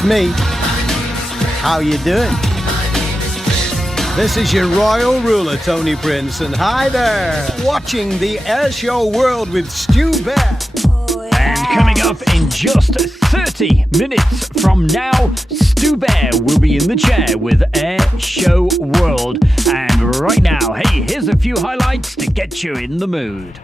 it's me. How you doing? This is your royal ruler, Tony Prince, and hi there! Watching the Airshow World with Stu Bear. And coming up in just 30 minutes from now, Stu Bear will be in the chair with Airshow World. And right now, hey, here's a few highlights to get you in the mood.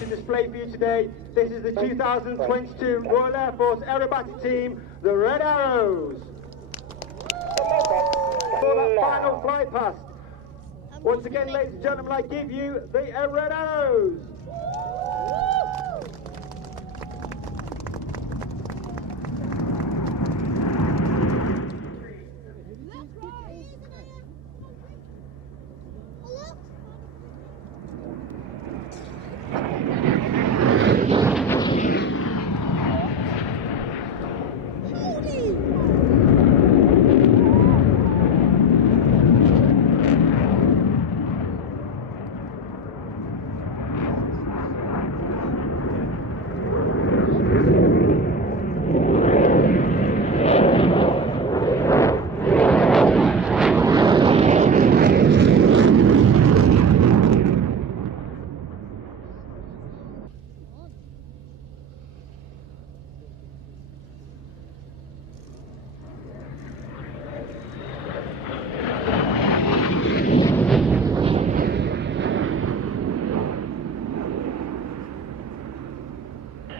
To display for you today, this is the 2022 Royal Air Force Aerobatic Team, the Red Arrows. For that final flight past, once again, ladies and gentlemen, I give you the Red Arrows.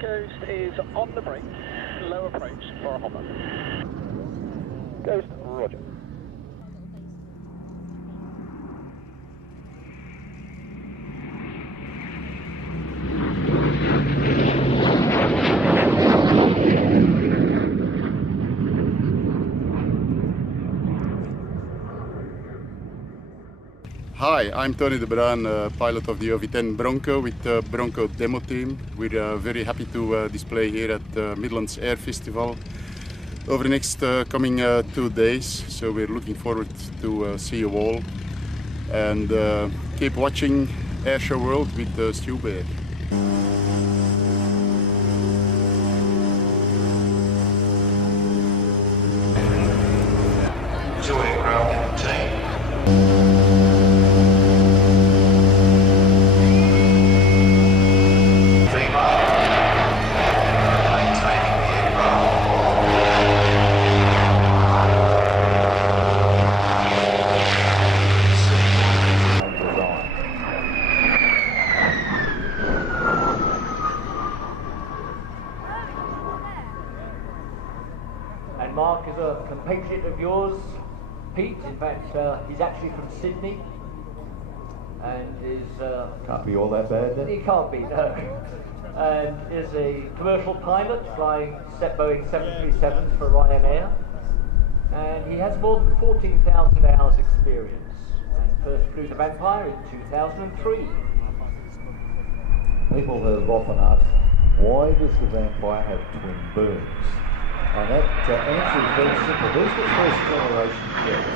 Ghost is on the brake, low approach for a hopper. Ghost, roger. Hi, I'm Tony de Bruin, pilot of the OV-10 Bronco with the Bronco demo team. We're very happy to display here at the Midlands Air Festival over the next coming 2 days. So we're looking forward to see you all, and keep watching Airshow World with Stu Bear. Two aircraft team. And Mark is a compatriot of yours, Pete. In fact, he's actually from Sydney, and is can't be all that bad then. he can't be, no. And is a commercial pilot flying Boeing 737s for Ryanair, and he has more than 14,000 hours experience, and first flew the Vampire in 2003. People have often asked, why does the Vampire have twin booms? And that answer is very simple. These were first generation jets.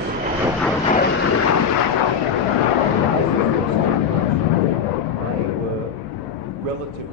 They were relatively...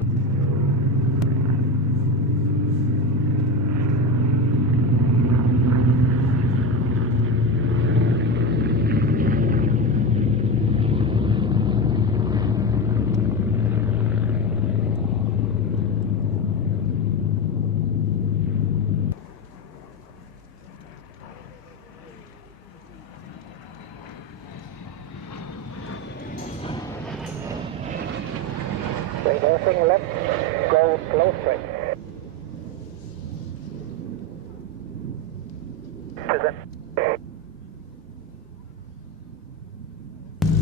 Reversing left, go slow straight. Present.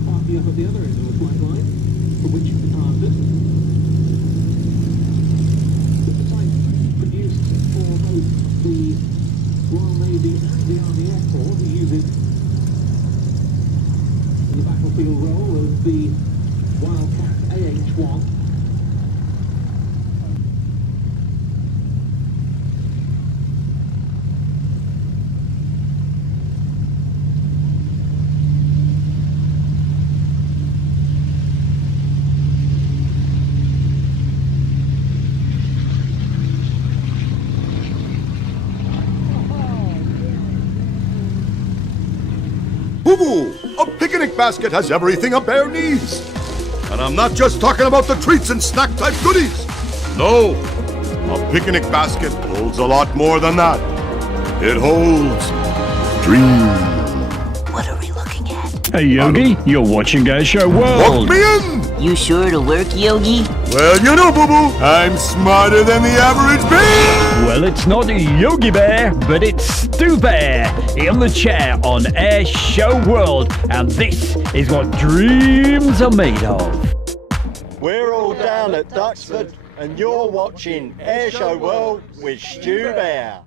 Parking up at the other end of the flight line, from which you departed. The type produced for both the Royal Navy and the Army Air Corps, who use it in the battlefield role of the Wildcat AH-1. Boo-boo! A picnic basket has everything a bear needs. And I'm not just talking about the treats and snack-type goodies. No, a picnic basket holds a lot more than that. It holds dreams. What are we looking at? Hey Yogi, you're watching Airshow World. Look me in! You sure it'll work, Yogi? Well, you know, Boo-boo, I'm smarter than the average bear! Well, it's not Yogi Bear, but it's Stu Bear in the chair on Airshow World, and this is what dreams are made of. We're all down at Duxford, and you're watching Airshow World with Stu Bear.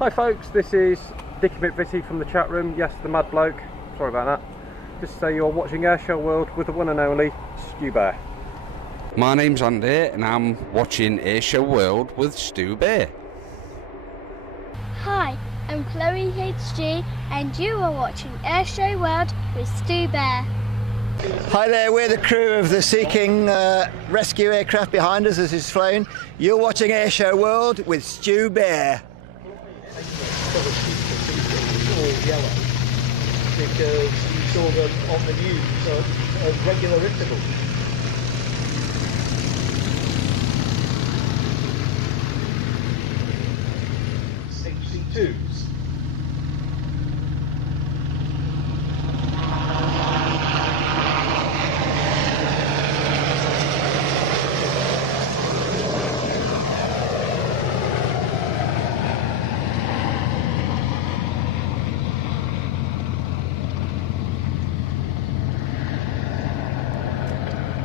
Hi folks, this is Dickie McVitie from the chat room. Yes, the mad bloke. Sorry about that. Just say you're watching Airshow World with the one and only Stu Bear. My name's Andy and I'm watching Airshow World with Stu Bear. Hi, I'm Chloe HG and you are watching Airshow World with Stu Bear. Hi there, we're the crew of the Sea King rescue aircraft behind us as it's flown. You're watching Airshow World with Stu Bear. All yellow because you saw them on the news at regular intervals. HC2s.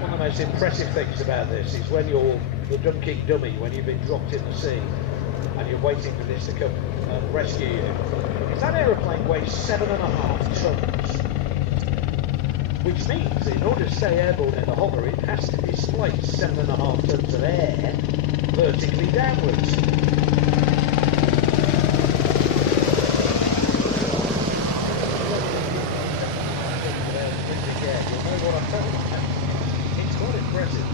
One of the most impressive things about this is when you're the dunking dummy, when you've been dropped in the sea and you're waiting for this to come and rescue you. Is that aeroplane weighs 7.5 tons, which means in order to stay airborne in the hover it has to displace 7.5 tons of air vertically downwards. It's quite impressive.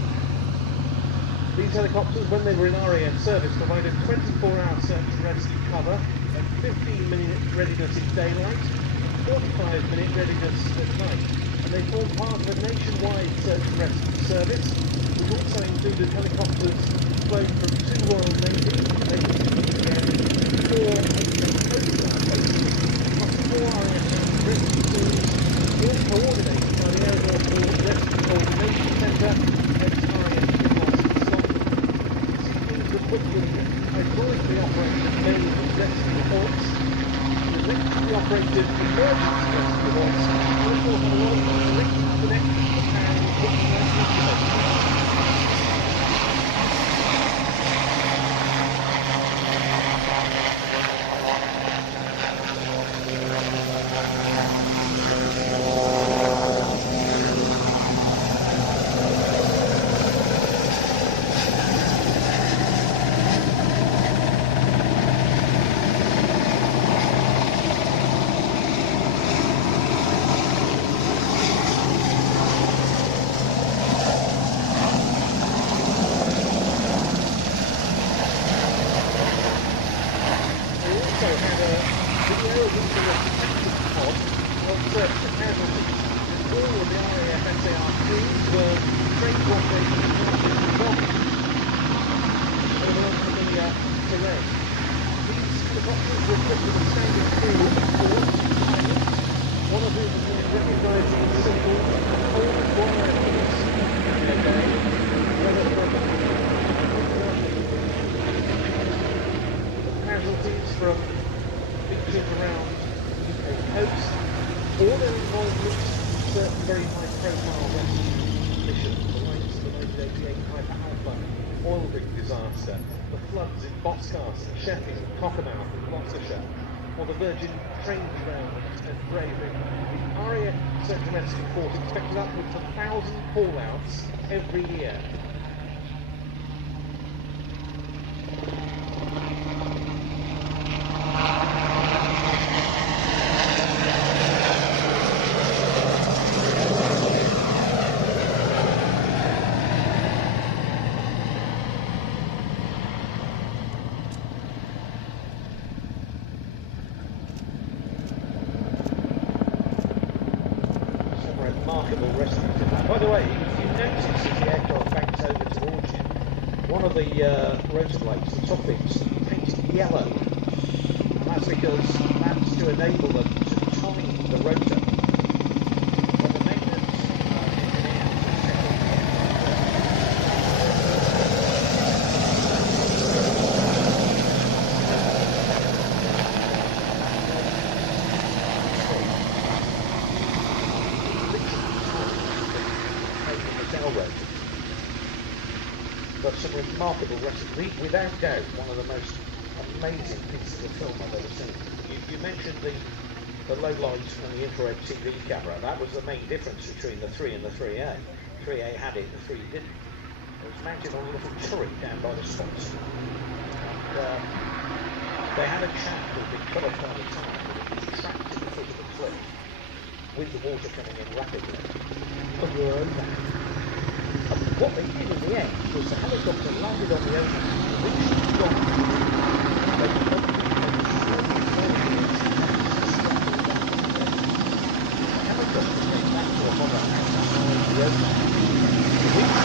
These helicopters, when they were in RAF service, provided 24-hour search and rescue cover, and 15-minute readiness in daylight, 45-minute readiness at night. And they form part of a nationwide search and rescue service, which also included helicopters flown from 2 Royal Navy, bases and 4 Coast Guard bases, plus 4 RAF rescue teams, all coordinated by the Air Force Rescue Coordination Centre, ex-RAF hydraulically operated main rescue reports, electrically operated emergency rescue reports, and of course a lot of electric connections and rescue. Casualties from beaches around the UK coast, or their involvement in certain very high-profile rescue missions, the likes of the 1988 Piper Alpha oil rig disaster, the floods in Boscastle, Sheffield, Cockermouth and Gloucestershire, or the Virgin train derailment at Braving. The RAF Search and Rescue Force expected upwards of 1,000 call-outs every year. By the way, if you notice as the aircraft banks over towards you, one of the rotor blades, the top bits, painted yellow. And that's because that's to enable them to time the rotor. When the maintenance engineers are setting the but some remarkable wrestling. Without doubt, one of the most amazing pieces of film I've ever seen. You mentioned the low lights and the infrared TV camera. That was the main difference between the 3 and the 3A. 3A had it, the 3 didn't. It was mounted on a little turret down by the spots. And, they had a chap who had been cut off by the time and had been trapped in the foot of the cliff with the water coming in rapidly. But we were over. And what they did in the end was the helicopter landed on the ocean, the winch stopped, they slowly the helicopter came back to a hover outside the ocean. The winch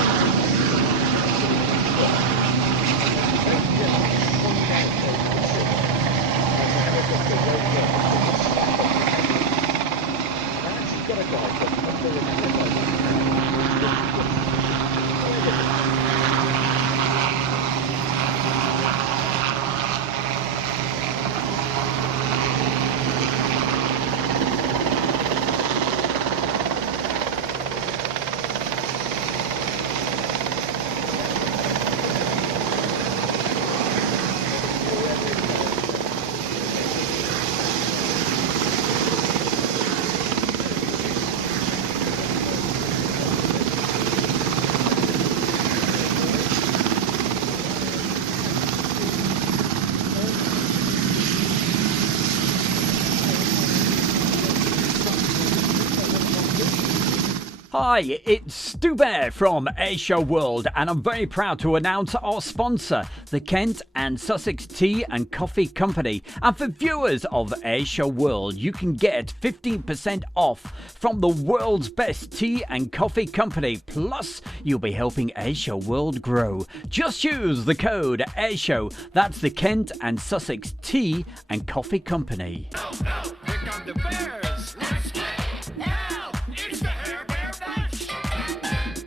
stopped. They just pointed out over the ship as the helicopter rose up and took a slap off the head. And actually got a guy from under the helicopter. Hi, it's Stu Bear from Airshow World, and I'm very proud to announce our sponsor, the Kent and Sussex Tea and Coffee Company. And for viewers of Airshow World, you can get 15% off from the world's best tea and coffee company. Plus, you'll be helping Airshow World grow. Just use the code Airshow. That's the Kent and Sussex Tea and Coffee Company. Here come the bears. Let's get now. It's the Air Bear Bash.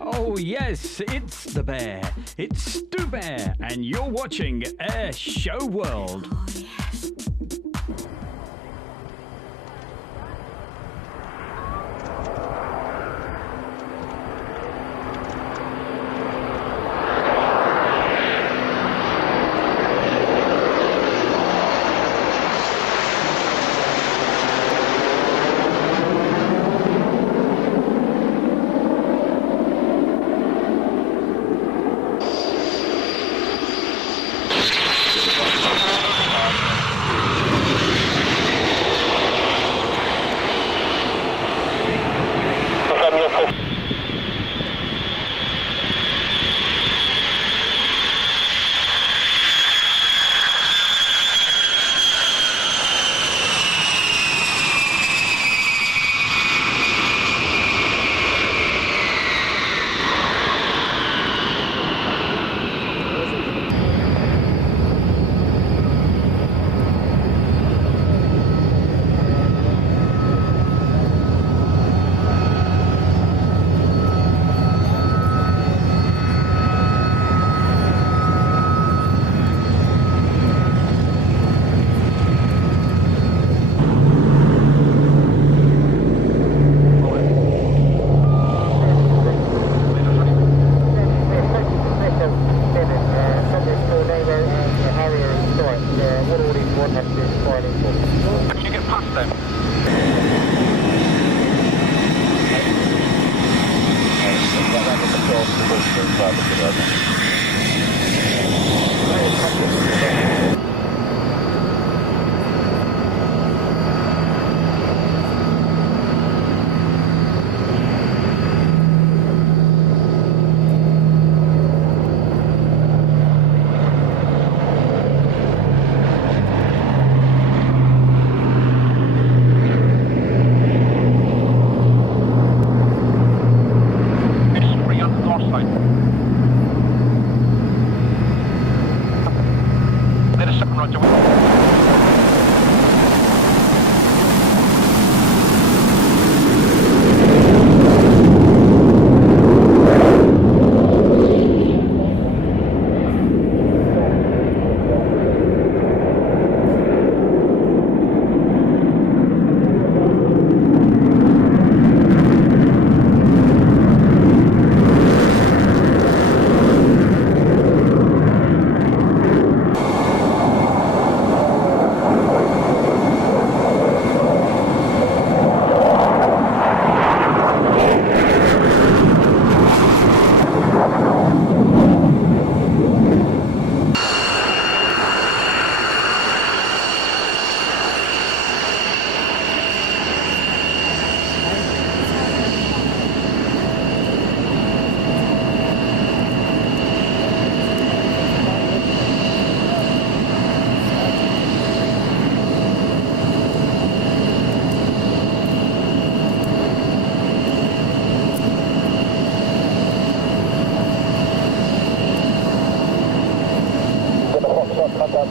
Oh yes, it's the bear. It's Stu Bear, and you're watching Airshow World. Oh, yes.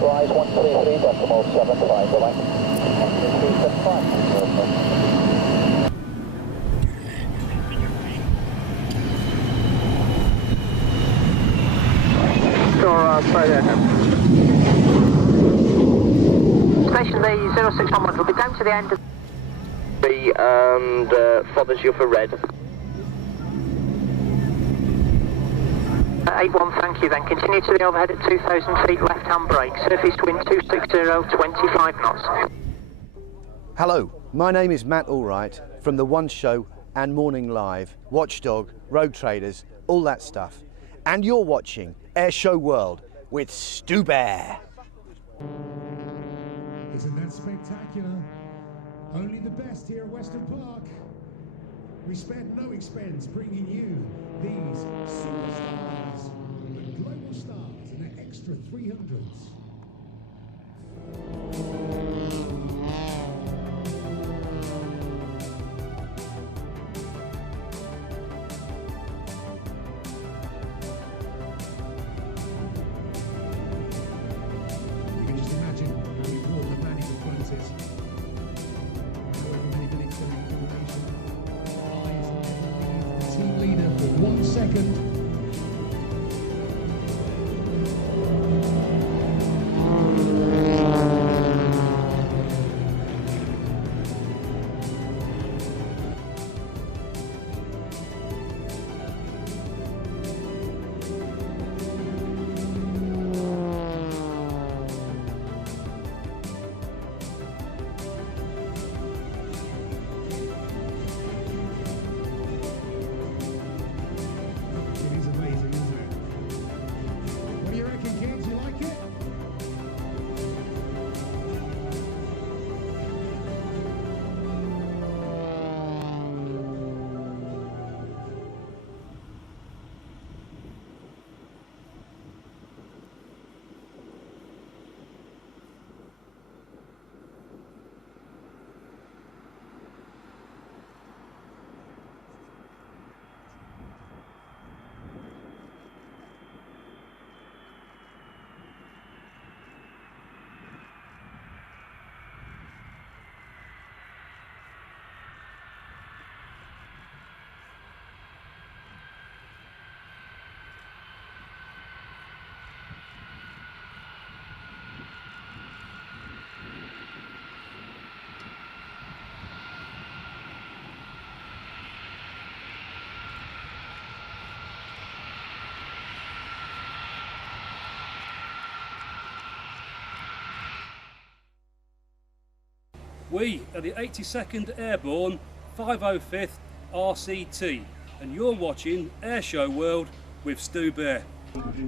rise 133.75, bye-bye. 133.75. Straight ahead. Station B 0611 will be down to the end of B and fothers you for red. 81, thank you then. Continue to the overhead at 2,000 feet, left hand brake. Surface wind 260, 25 knots. Hello, my name is Matt Allwright from The One Show and Morning Live, Watchdog, Road Traders, all that stuff. And you're watching Airshow World with Stu Bear. Isn't that spectacular? Only the best here at Western Park. We spared no expense bringing you these superstars, the global stars in the extra 300s. You can just imagine how important the manning in front is. However many minutes going in formation. Team leader for 1 second. We are the 82nd Airborne 505th RCT, and you're watching Airshow World with Stu Bear.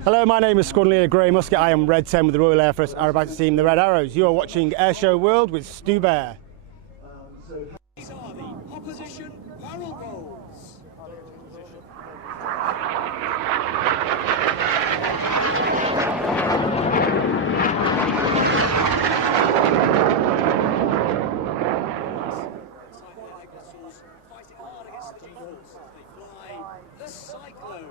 Hello, my name is Squadron Leader Grey Musket. I am Red 10 with the Royal Air Force Aerobatic Team, the Red Arrows. You are watching Airshow World with Stu Bear. These are the opposition barrel rolls. Fighting hard against the G-force. They fly the Cyclone.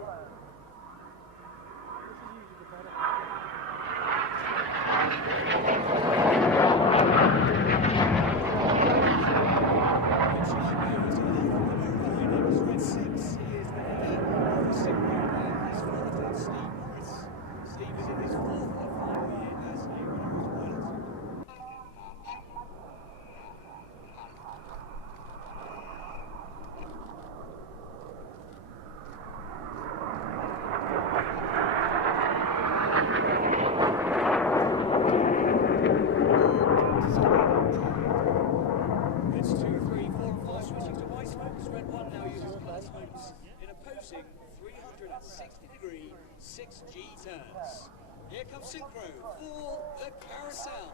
Opposing 360-degree 6G turns. Here comes synchro for the carousel.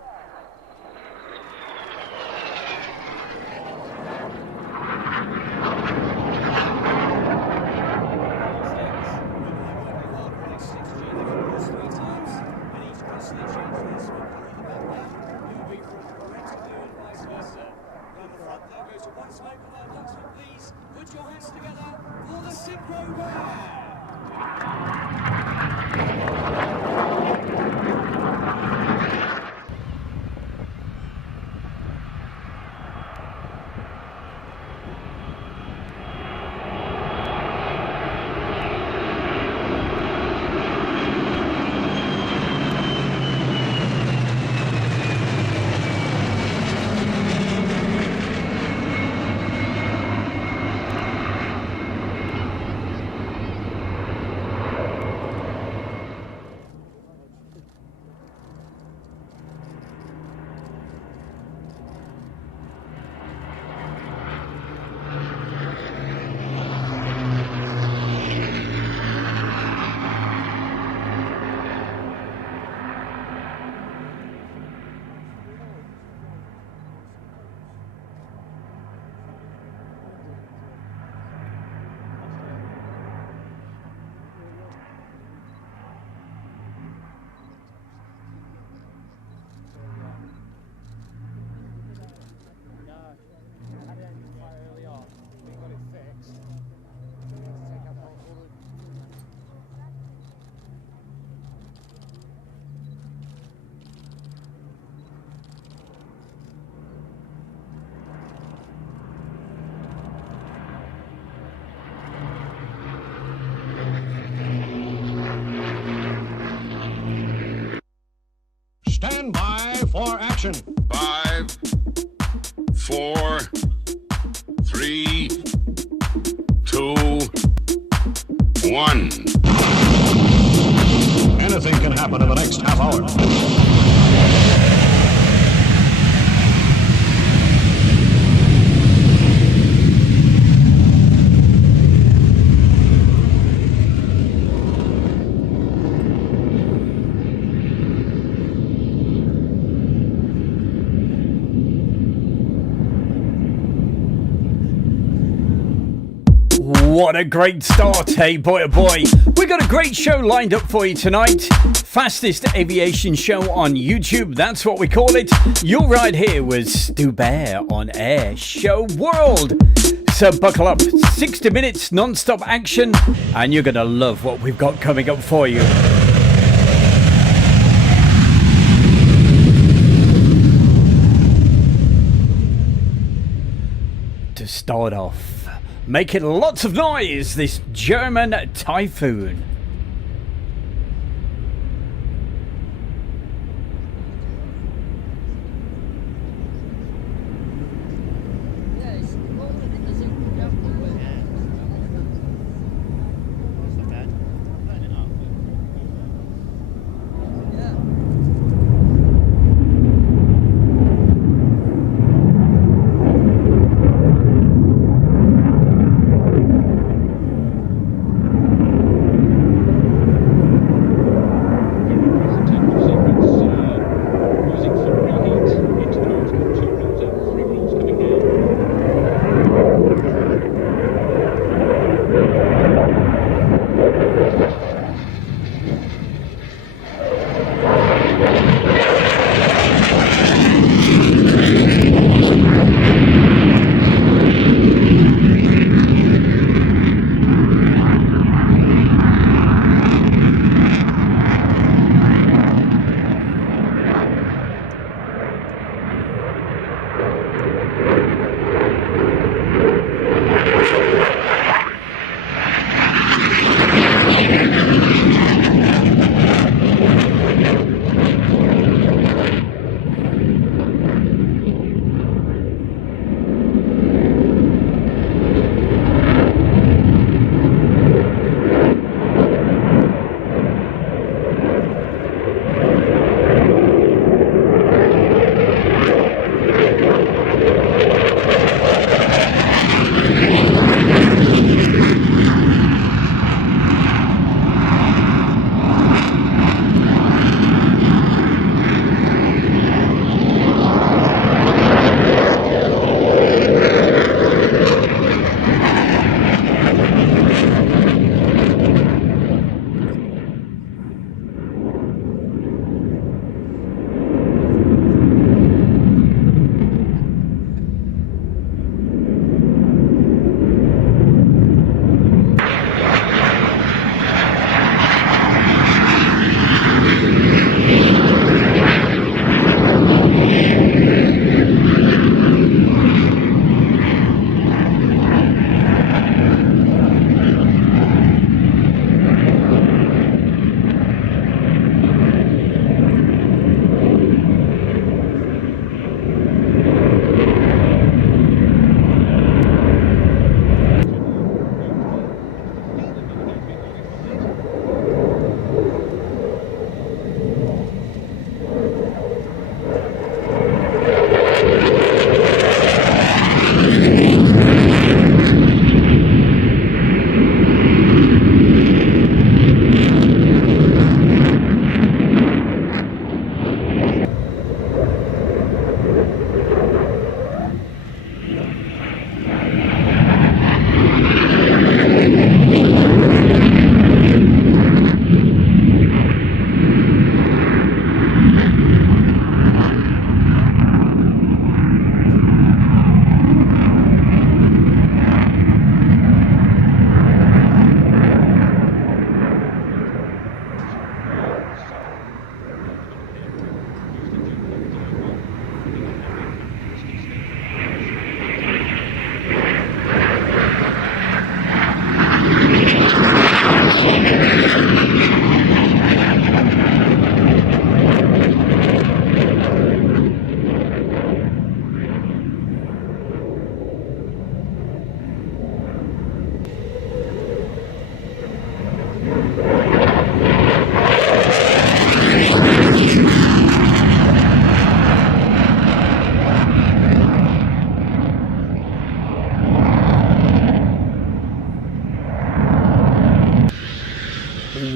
One smoke and announcement, please. Put your hands together for the synchro bear. action. 5, 4, 3, 2, 1. Anything can happen in the next half hour. What a great start, hey boy oh boy. We got a great show lined up for you tonight. Fastest aviation show on YouTube, that's what we call it. You're right here with Stu Bear on Air Show World. So buckle up, 60 minutes non-stop action, and you're gonna love what we've got coming up for you. To start off, making lots of noise, this German Typhoon.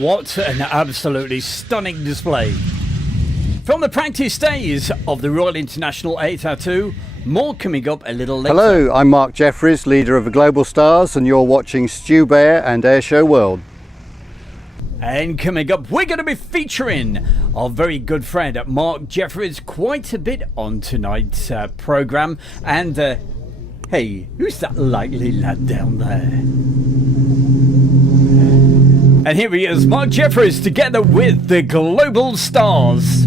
What an absolutely stunning display. From the practice days of the Royal International 802, more coming up a little later. Hello, I'm Mark Jeffries, leader of the Global Stars, and you're watching Stu Bear and Airshow World. And coming up, we're going to be featuring our very good friend Mark Jeffries quite a bit on tonight's programme. And, hey, who's that likely lad down there? And here he is, Mark Jeffries, together with the Global Stars.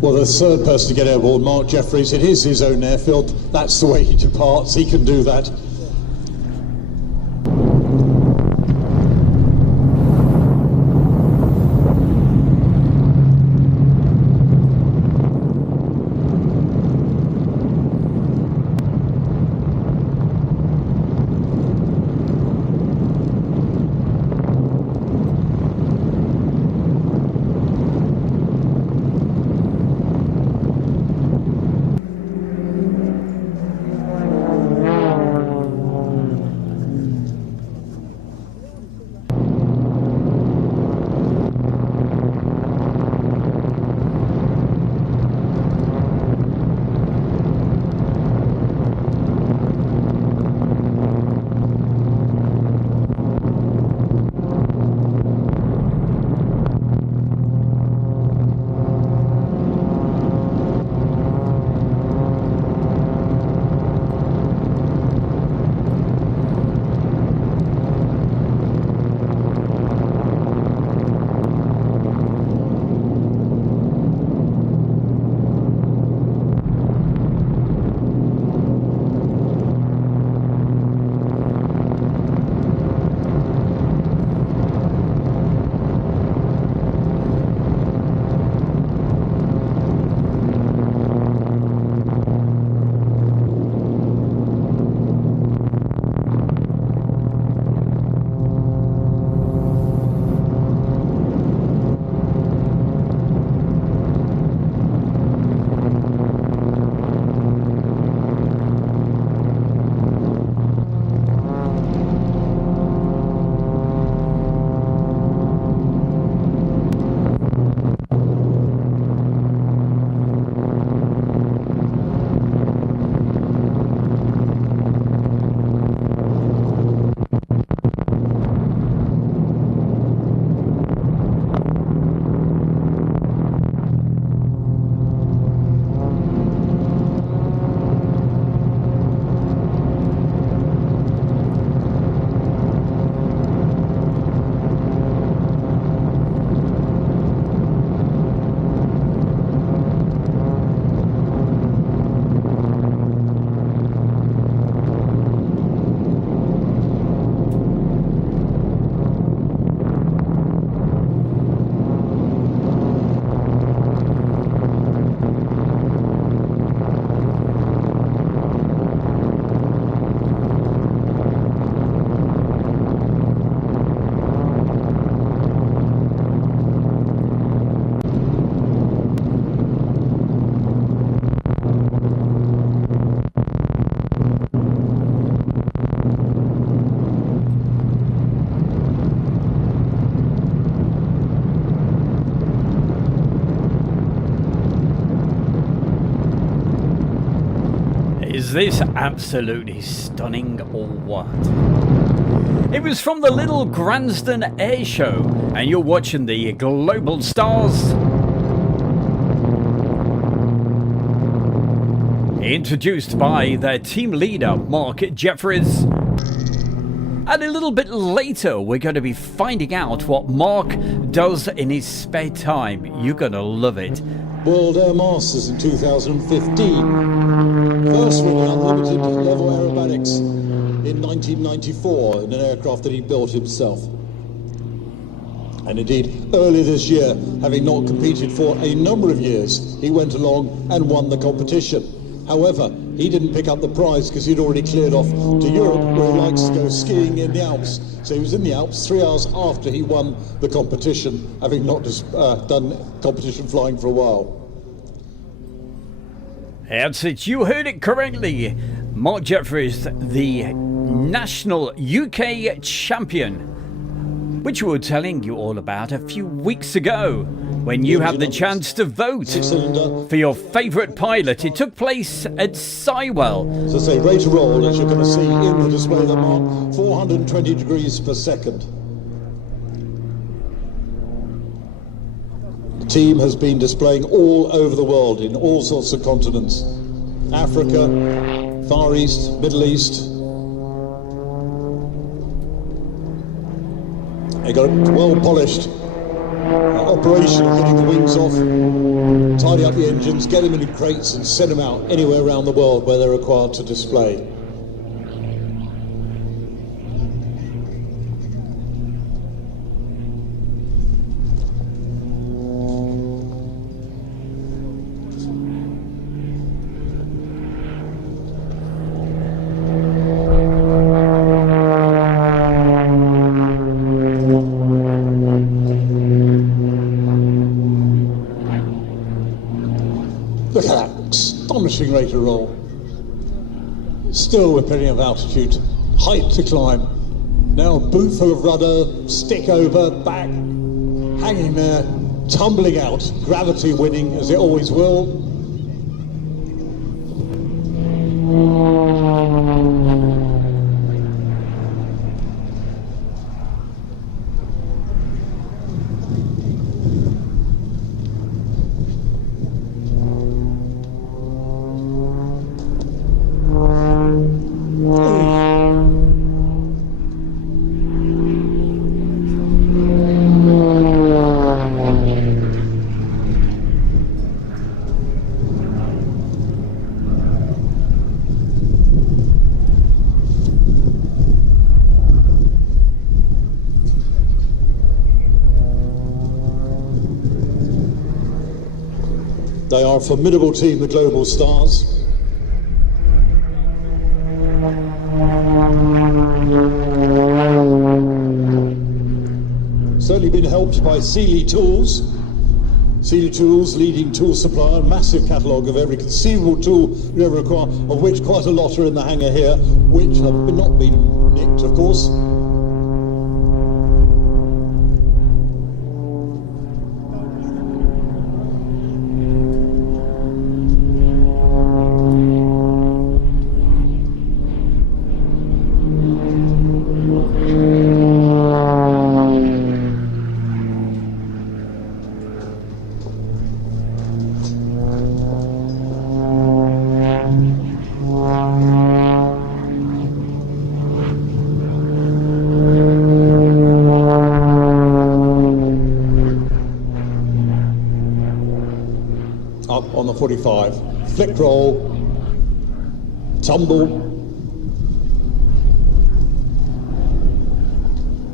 Well, the third person to get airborne, Mark Jeffries, it is his own airfield. That's the way he departs. He can do that. Is this absolutely stunning or what? It was from the Little Gransden Air Show, and you're watching the Global Stars. Introduced by their team leader, Mark Jeffries. And a little bit later, we're going to be finding out what Mark does in his spare time. You're going to love it. World Air Masters in 2015. First winning unlimited level aerobatics. in 1994 in an aircraft that he built himself. And indeed, earlier this year, having not competed for a number of years, he went along and won the competition. However, he didn't pick up the prize because he'd already cleared off to Europe, where he likes to go skiing in the Alps. So he was in the Alps 3 hours after he won the competition, having not done competition flying for a while. That's it, you heard it correctly. Mark Jeffries, the national UK champion, which we were telling you all about a few weeks ago when you had the chance to vote for your favourite pilot. It took place at Sywell. So say rate of roll, as you're going to see in the display, the mark 420 degrees per second. The team has been displaying all over the world in all sorts of continents. Africa, Far East, Middle East. They got a well-polished operation of getting the wings off, tidy up the engines, get them in crates and send them out anywhere around the world where they're required to display. Look at that astonishing rate of roll. Still with plenty of altitude, height to climb. Now boot full of rudder, stick over, back, hanging there, tumbling out, gravity winning as it always will. They are a formidable team, the Global Stars. Certainly been helped by Sealy Tools. Sealy Tools, leading tool supplier, massive catalogue of every conceivable tool you ever require, of which quite a lot are in the hangar here, which have not been nicked, of course. Up on the 45, flick roll, tumble.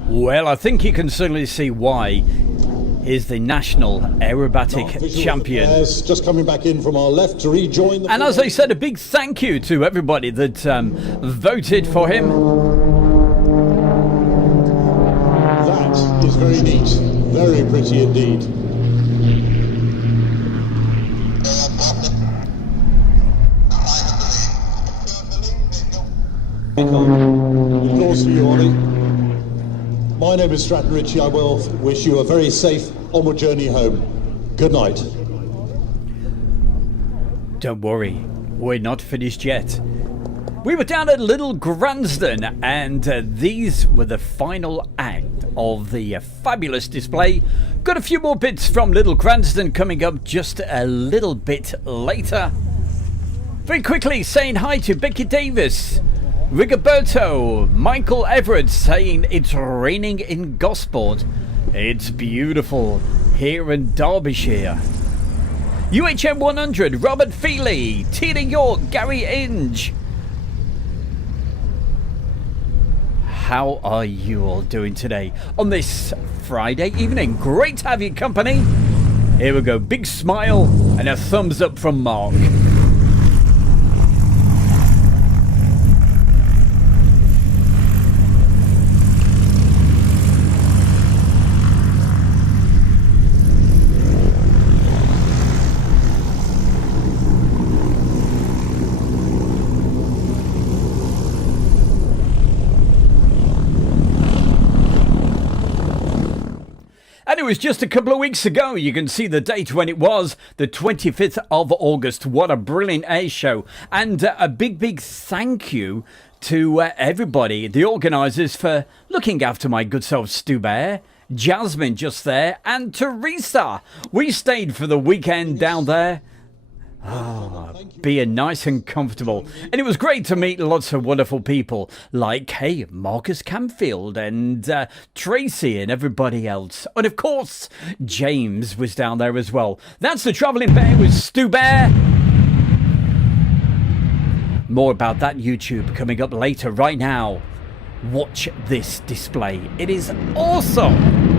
Well, I think you can certainly see why he's the national aerobatic champion. Just coming back in from our left to rejoin the... And as I said, a big thank you to everybody that voted for him. That is very neat, very pretty indeed. Applause for you, Ollie. My name is Stratton Ritchie. I will wish you a very safe onward journey home. Good night. Don't worry, we're not finished yet. We were down at Little Gransden, and these were the final act of the fabulous display. Got a few more bits from Little Gransden coming up just a little bit later. Very quickly, saying hi to Becky Davis, Rigoberto, Michael Everett saying it's raining in Gosport. It's beautiful here in Derbyshire. UHM 100, Robert Feely, Tina York, Gary Inge. how are you all doing today on this Friday evening? Great to have your company. Here we go, big smile and a thumbs up from Mark. And it was just a couple of weeks ago. You can see the date when it was, the 25th of August. What a brilliant air show. And a big thank you to everybody, the organisers, for looking after my good self, Stu Bear, Jasmine just there, and Teresa. We stayed for the weekend down there. Being nice and comfortable, and it was great to meet lots of wonderful people like Marcus Camfield and Tracy and everybody else, and of course James was down there as well. That's the Travelling Bear with Stu Bear. More about that YouTube coming up later. Right now, watch this display. It is awesome.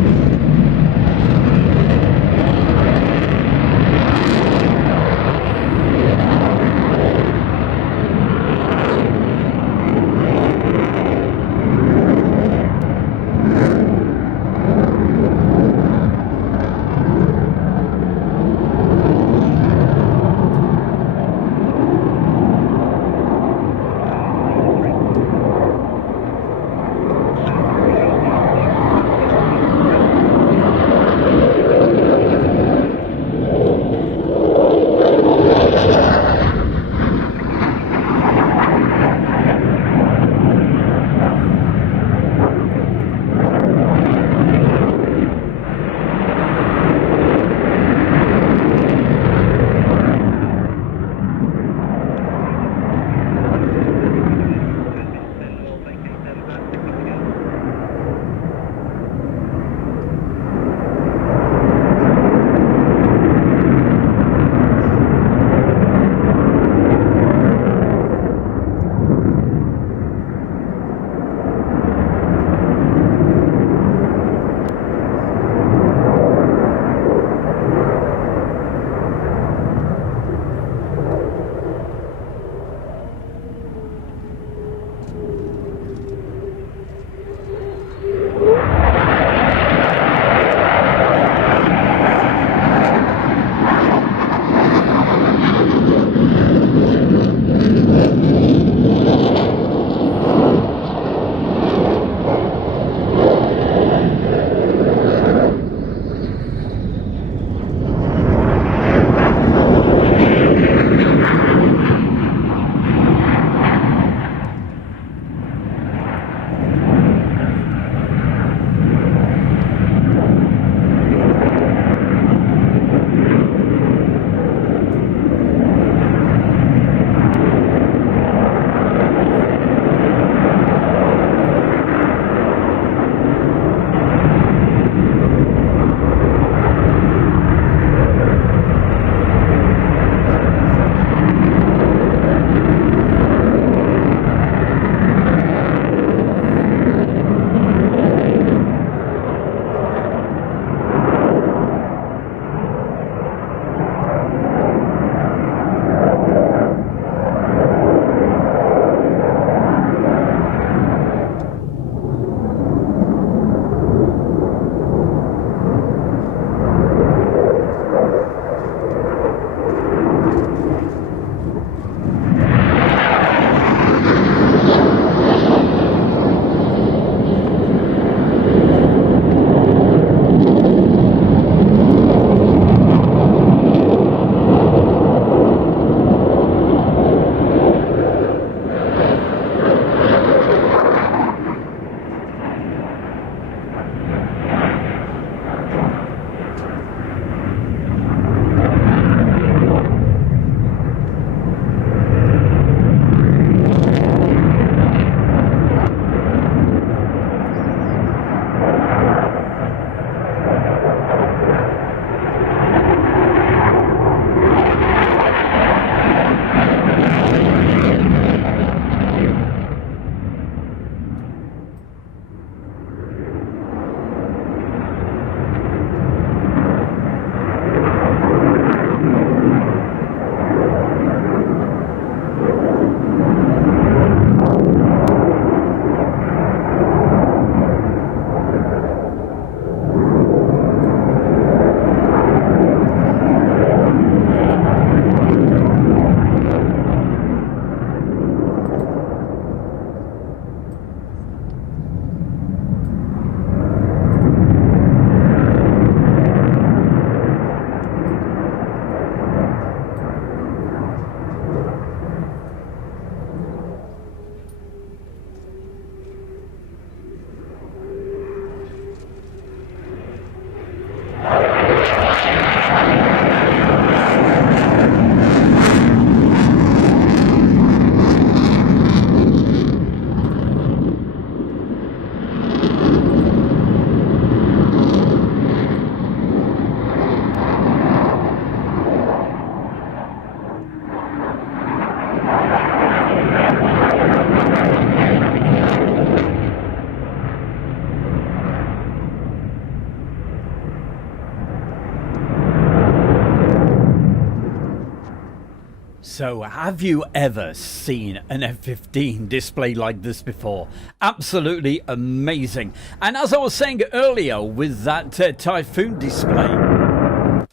So, have you ever seen an F-15 displayed like this before? Absolutely amazing. And as I was saying earlier with that Typhoon display,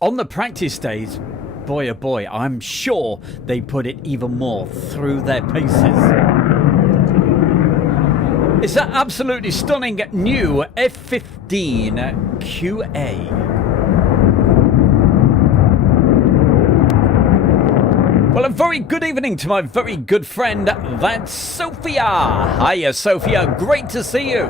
on the practice days, boy oh boy, I'm sure they put it even more through their paces. It's that absolutely stunning new F-15 QA. Well, a very good evening to my very good friend, that's Sophia. Hiya, Sophia. Great to see you.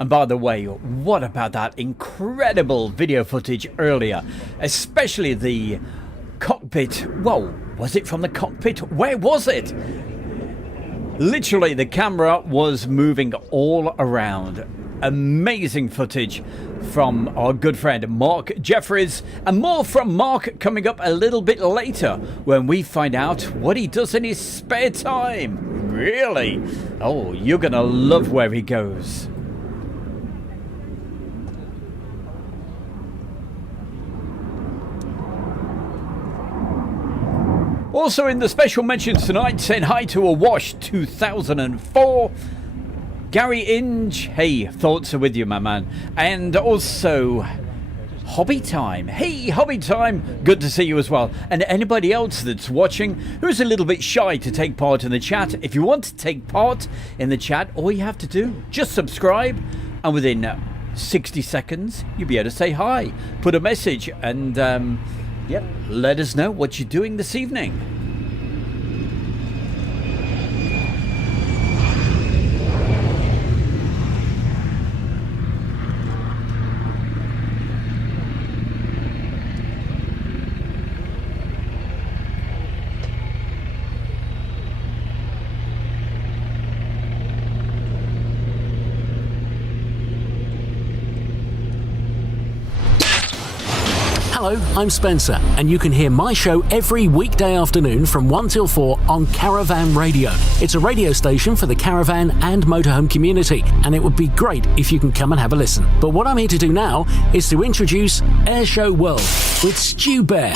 And by the way, what about that incredible video footage earlier? Especially the cockpit. Whoa, was it from the cockpit? Where was it? Literally, the camera was moving all around. Amazing footage from our good friend Mark Jeffries, and more from Mark coming up a little bit later when we find out what he does in his spare time. Really? Oh, you're gonna love where he goes. Also in the special mentions tonight, saying hi to Awash 2004. Gary Inge, hey, thoughts are with you, my man. And also, Hobby Time. Hey, Hobby Time, good to see you as well. And anybody else that's watching who's a little bit shy to take part in the chat, if you want to take part in the chat, all you have to do, just subscribe, and within 60 seconds, you'll be able to say hi, put a message, and yep, let us know what you're doing this evening. Hello, I'm Spencer, and you can hear my show every weekday afternoon from 1 till 4 on Caravan Radio. It's a radio station for the caravan and motorhome community, and it would be great if you can come and have a listen. But what I'm here to do now is to introduce Airshow World with Stu Bear.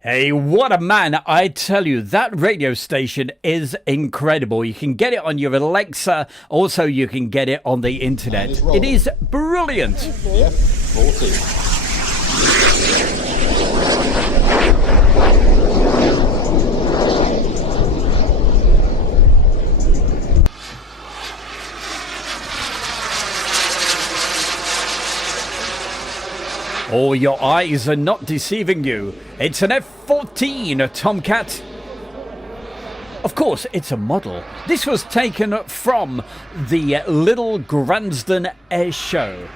Hey, what a man. I tell you, that radio station is incredible. You can get it on your Alexa. Also, you can get it on the internet. It is brilliant. Yep, 40. Oh, your eyes are not deceiving you. It's an F-14 Tomcat. Of course, it's a model. This was taken from the Little Gransden Air Show.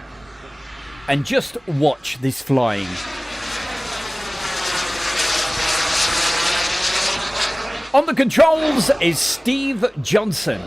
And just watch this flying. On the controls is Steve Johnson.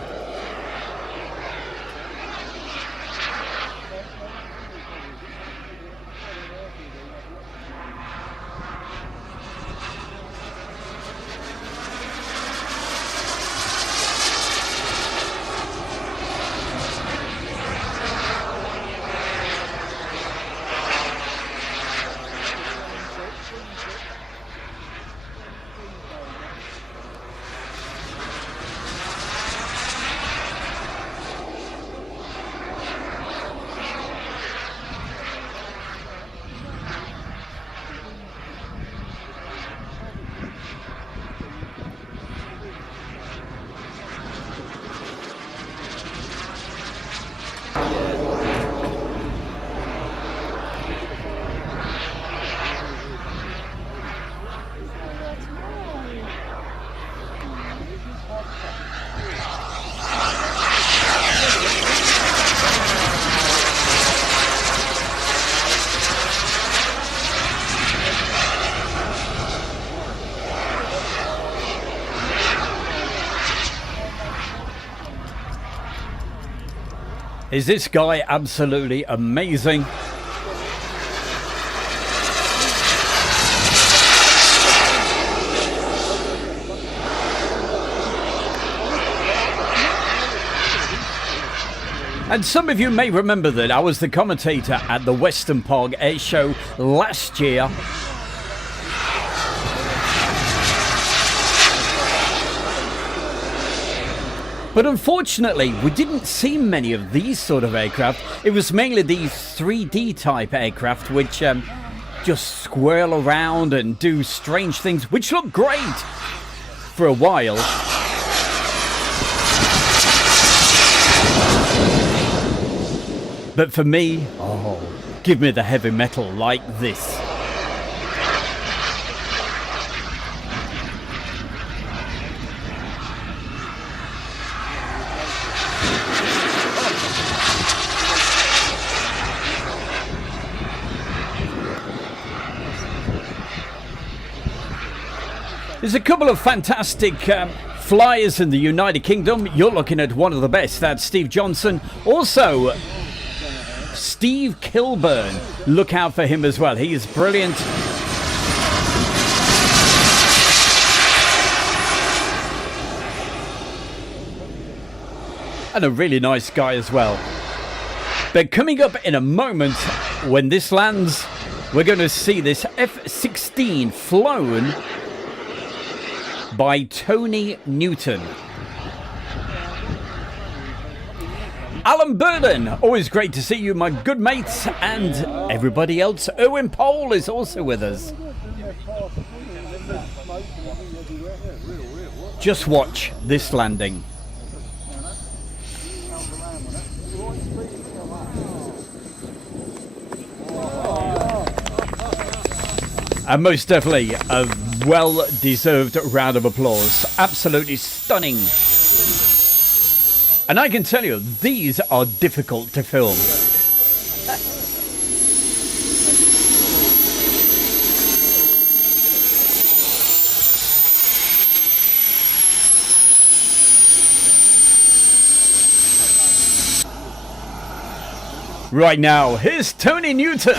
Is this guy absolutely amazing? And some of you may remember that I was the commentator at the Western Park Air Show last year. But unfortunately, we didn't see many of these sort of aircraft. It was mainly these 3D type aircraft which just swirl around and do strange things, which look great for a while. But for me, oh, give me the heavy metal like this. There's a couple of fantastic flyers in the United Kingdom. You're looking at one of the best. That's Steve Johnson. Also, Steve Kilburn. Look out for him as well. He's brilliant. And a really nice guy as well. But coming up in a moment, when this lands, we're going to see this F-16 flown by Tony Newton. Alan Burden, always great to see you, my good mates, and everybody else. Owen Pole is also with us. Just watch this landing. And most definitely a well-deserved round of applause. Absolutely stunning. And I can tell you, these are difficult to film. Right now, here's Tony Newton.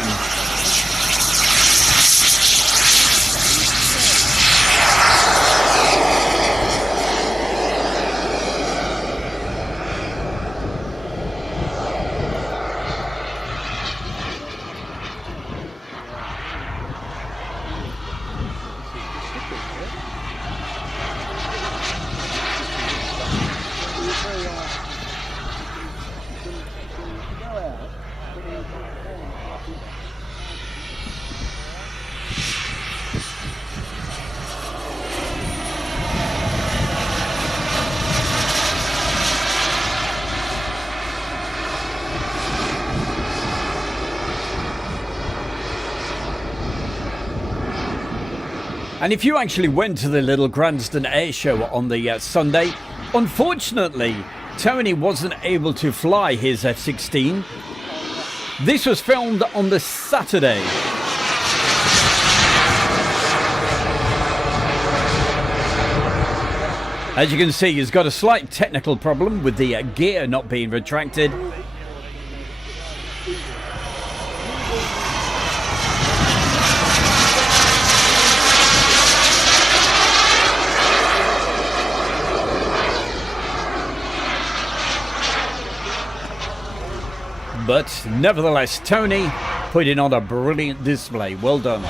And if you actually went to the Little Gransden Air Show on the Sunday, unfortunately, Tony wasn't able to fly his F-16. This was filmed on the Saturday. As you can see, he's got a slight technical problem with the gear not being retracted. But nevertheless, Tony putting on a brilliant display. Well done.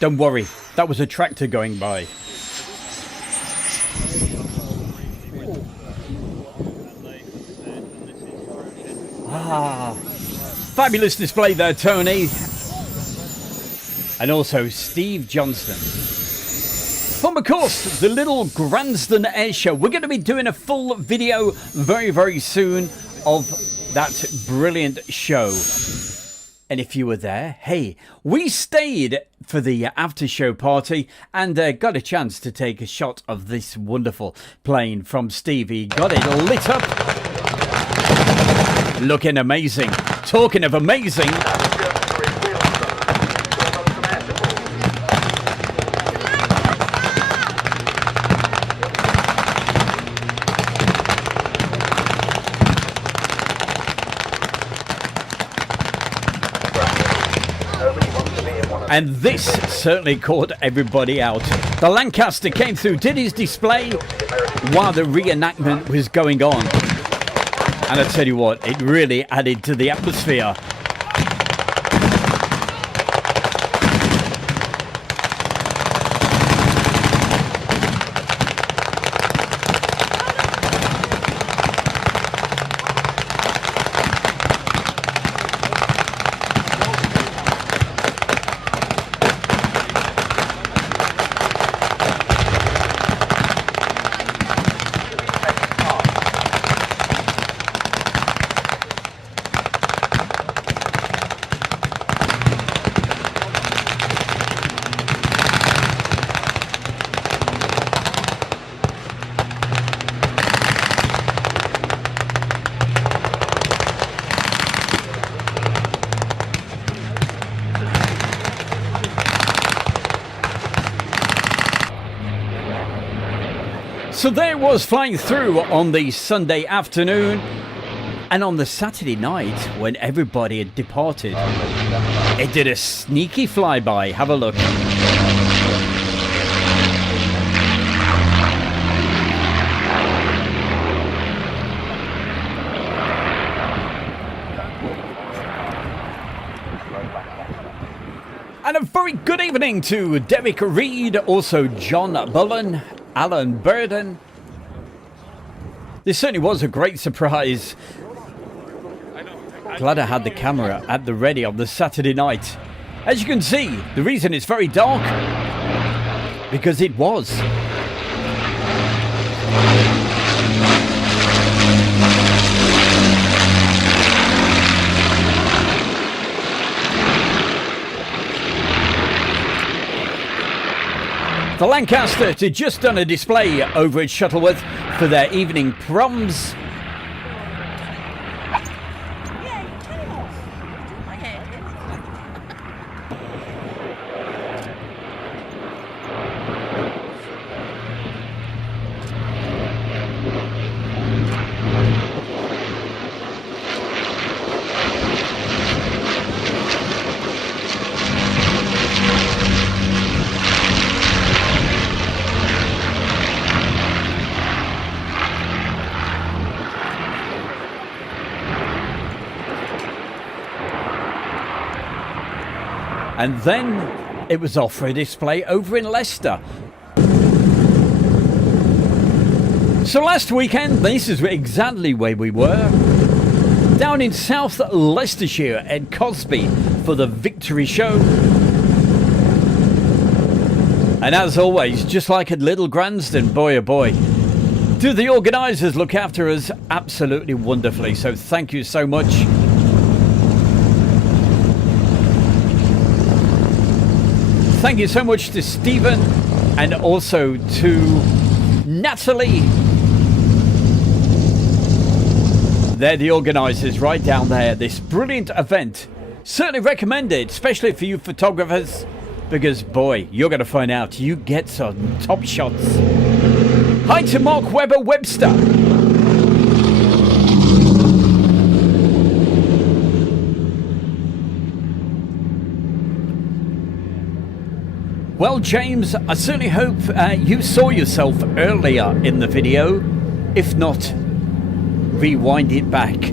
Don't worry, that was a tractor going by. Ah, fabulous display there, Tony. And also Steve Johnston. From, of course, the Little Gransden Air Show. We're going to be doing a full video very, very soon of that brilliant show. And if you were there, hey, we stayed for the after show party and got a chance to take a shot of this wonderful plane from Stevie. Got it lit up. Looking amazing. Talking of amazing. And this certainly caught everybody out. The Lancaster came through, did his display while the reenactment was going on. And I tell you what, it really added to the atmosphere. So there it was, flying through on the Sunday afternoon, and on the Saturday night when everybody had departed, it did a sneaky flyby. Have a look. And a very good evening to Derek Reed, also John Bullen, Alan Burden. This certainly was a great surprise. Glad I had the camera at the ready on the Saturday night. As you can see, the reason it's very dark, because it was. The Lancaster had just done a display over at Shuttleworth for their evening proms. And then it was off for a display over in Leicester. So last weekend, this is exactly where we were. Down in South Leicestershire at Cosby for the Victory Show. And as always, just like at Little Gransden, boy oh boy, do the organisers look after us absolutely wonderfully. So thank you so much. Thank you so much to Stephen and also to Natalie. They're the organisers right down there. This brilliant event. Certainly recommend it, especially for you photographers, because boy, you're going to find out you get some top shots. Hi to Mark Webber Webster. Well, James, I certainly hope you saw yourself earlier in the video. If not, rewind it back.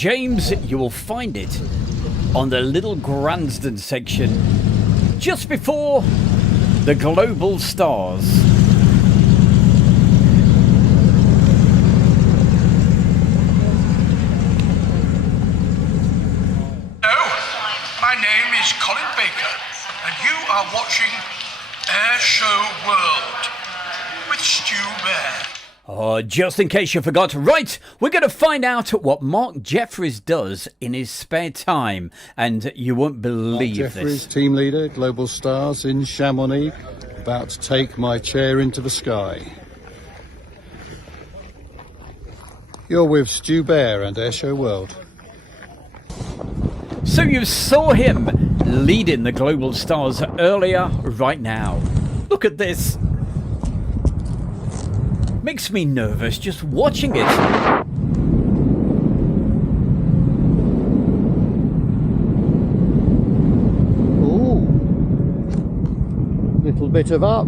James, you will find it on the little grandstand section just before the global stars. My name is Colin Baker, and you are watching Air Show World with Stu Bear. Oh, just in case you forgot, right, we're going to find out what Mark Jeffries does in his spare time, and you won't believe Mark Jeffries, this. team leader, Global Stars in Chamonix, about to take my chair into the sky. You're with Stu Bear and Air Show World. So you saw him leading the Global Stars earlier, right now. Look at this. Makes me nervous just watching it. Ooh, little bit of up.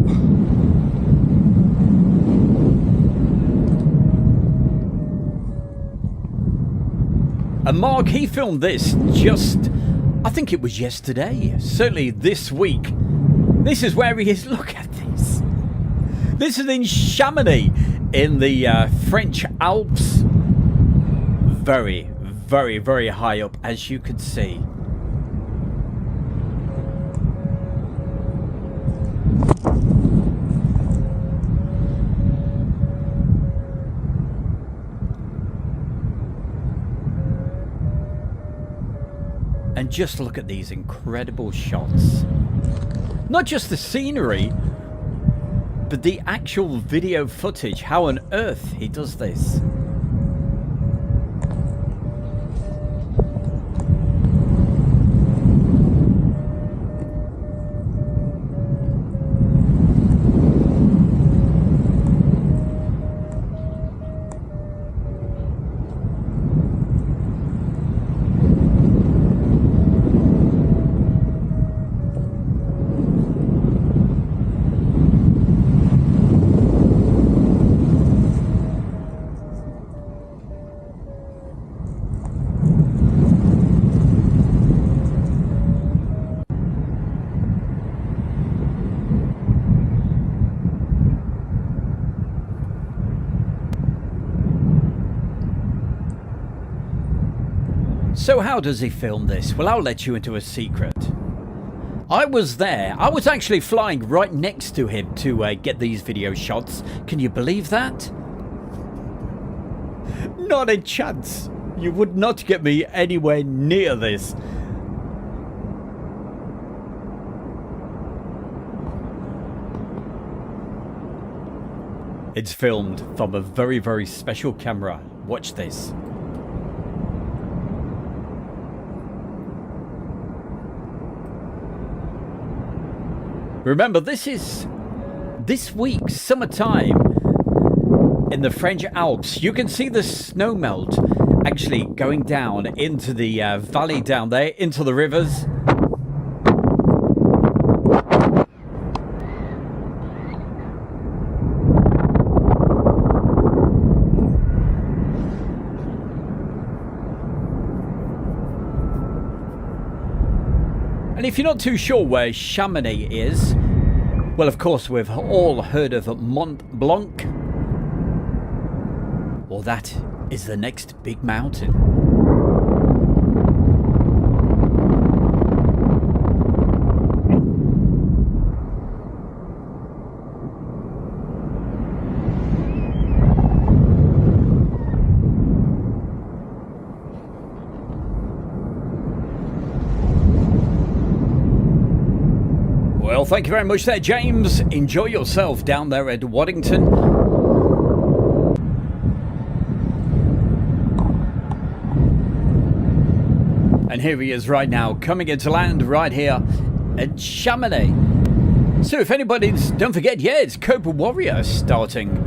And Mark, he filmed this just, I think it was yesterday, certainly this week. This is where he is. Look at this. This is in Chamonix in the French Alps. Very, very, very high up, as you can see. And just look at these incredible shots. Not just the scenery, but the actual video footage. How on earth he does this? So how does he film this? Well, I'll let you into a secret. I was there. I was actually flying right next to him to get these video shots. Can you believe that? Not a chance. You would not get me anywhere near this. It's filmed from a very, very special camera. Watch this. Remember, this is this week, summertime in the French Alps. You can see the snow melt actually going down into the valley down there, into the rivers. And if you're not too sure where Chamonix is, well, of course, we've all heard of Mont Blanc. Well, that is the next big mountain. Well, thank you very much there, James. Enjoy yourself down there at Waddington. And here he is right now, coming into land right here at Chamonix. So if anybody's, don't forget, yeah, it's Cobra Warrior starting.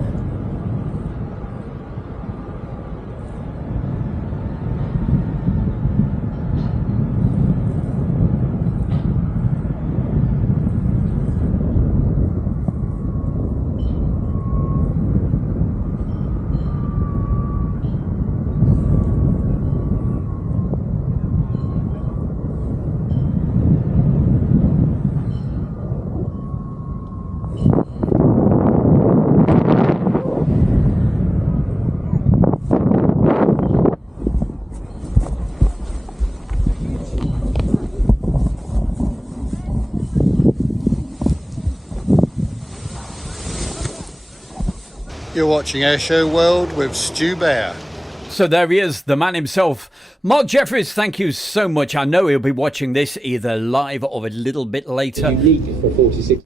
You're watching Airshow World with Stu Bear. So there he is, the man himself. Mark Jeffries, thank you so much. I know he'll be watching this either live or a little bit later.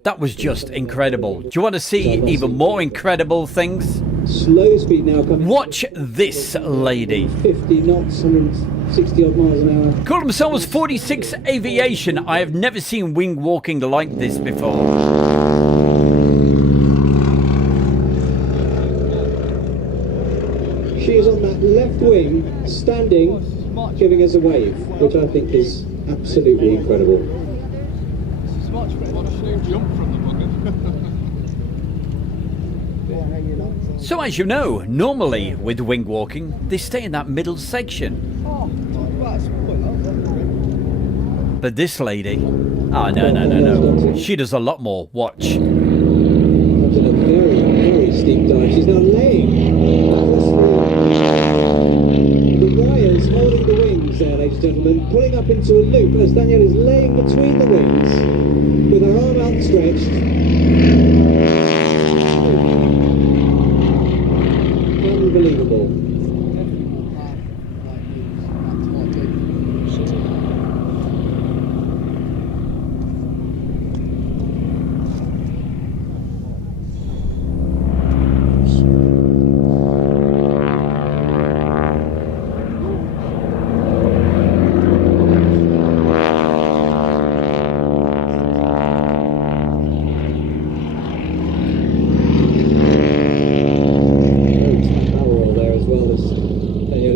That was just incredible. Do you want to see even more incredible things? Slow speed now coming. Watch this lady. 50 knots, 160 odd miles an hour. Call themselves 46 Aviation. I have never seen wing walking like this before. She is on that left wing, standing, giving us a wave, which I think is absolutely incredible. So as you know, normally with wing walking, they stay in that middle section. But this lady, oh no. She does a lot more. Watch. Comes in a very, very steep dive. She's now laying the wires holding the wings there, ladies and gentlemen, pulling up into a loop as Danielle is laying between the wings with her arm outstretched. Unbelievable.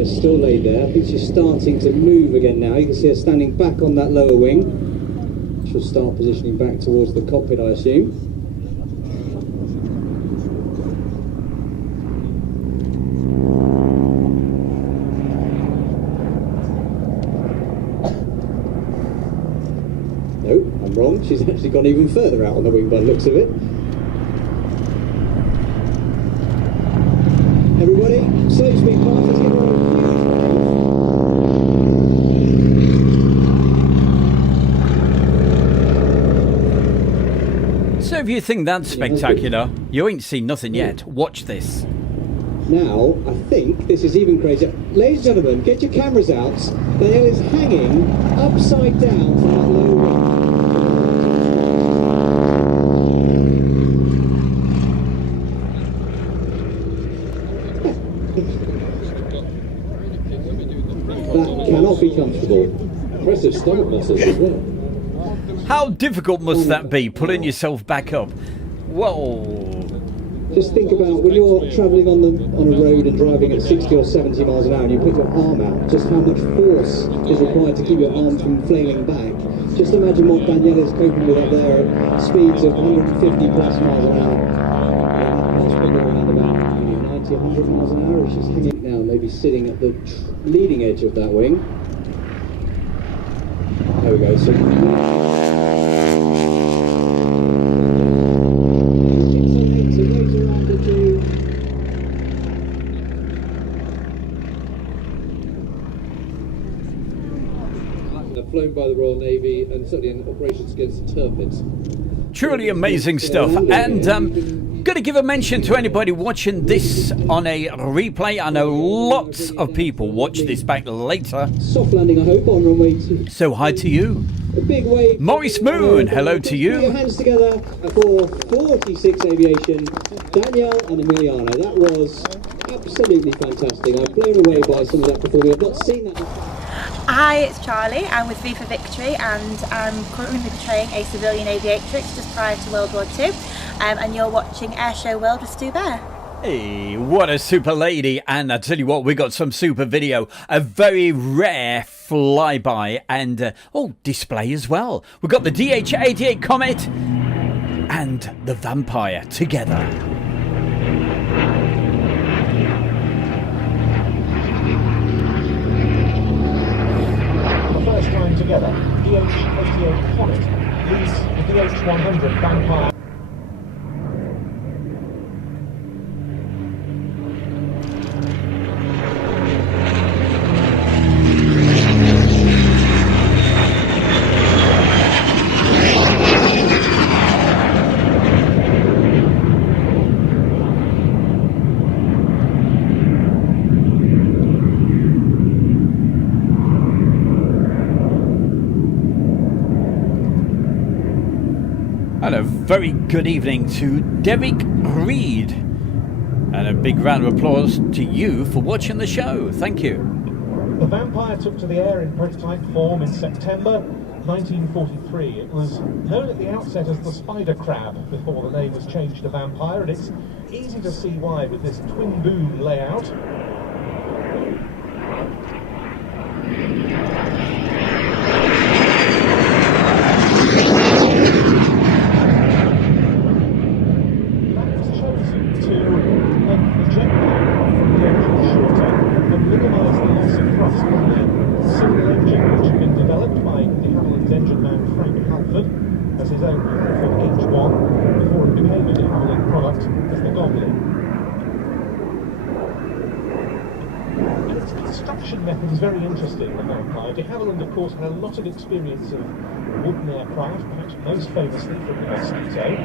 Still laid there. I think she's starting to move again now. You can see her standing back on that lower wing. She'll start positioning back towards the cockpit, I assume. No, I'm wrong. She's actually gone even further out on the wing by the looks of it. Everybody, slow speed pass, let's get on. So if you think that's spectacular, you ain't seen nothing yet. Watch this. Now, I think this is even crazier. Ladies and gentlemen, get your cameras out. Danielle is hanging upside down from that low wing. That cannot be comfortable. Impressive stomach muscles as well. How difficult must that be, pulling yourself back up? Whoa. Just think about when you're travelling on a road and driving at 60 or 70 miles an hour and you put your arm out, just how much force is required to keep your arm from flailing back. Just imagine what Danielle is coping with up there at speeds of 150 plus miles an hour. That's probably around about 90, 100 miles an hour. She's hanging now, maybe sitting at the leading edge of that wing. There we go. So flown by the Royal Navy and certainly in operations against turpits. Truly amazing stuff. And got to give a mention to anybody watching this on a replay. I know lots of people watch this back later. Soft landing, I hope, on runway 2. So hi to you. A big wave. Maurice Moon, hello to you. Put your hands together for 46 Aviation, Danielle and Emiliano. That was absolutely fantastic. I'm blown away by some of that performing. I've not seen that. Hi, it's Charlie. I'm with V for Victory and I'm currently portraying a civilian aviatrix just prior to World War II. And you're watching Airshow World with Stu Bear. Hey, what a super lady. And I tell you what, we got some super video. A very rare flyby and, display as well. We've got the DH-88 Comet and the Vampire together. First time together, DH-88 Comet leads the DH-100 Vampire. very good evening to Derek Reed. And a big round of applause to you for watching the show. Thank you. The Vampire took to the air in prototype form in September 1943. It was known at the outset as the Spider Crab before the name was changed to Vampire, and it's easy to see why with this twin boom layout. As his own Halford H1 before it became a de Havilland product as the Goblin. And its construction method is very interesting, the Vampire. De Havilland, of course, had a lot of experience of wooden aircraft, perhaps most famously from the Mosquito.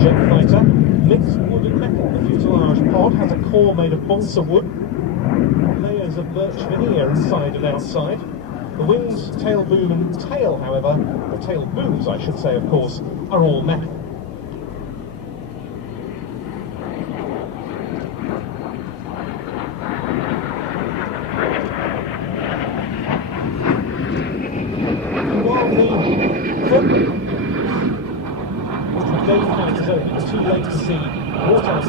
Jet fighter, mixed wood and metal. The fuselage pod has a core made of balsa wood, layers of birch veneer inside and outside. The wings, tail boom and tail, however, or tail booms I should say, of course, are all metal. Too late to see what else.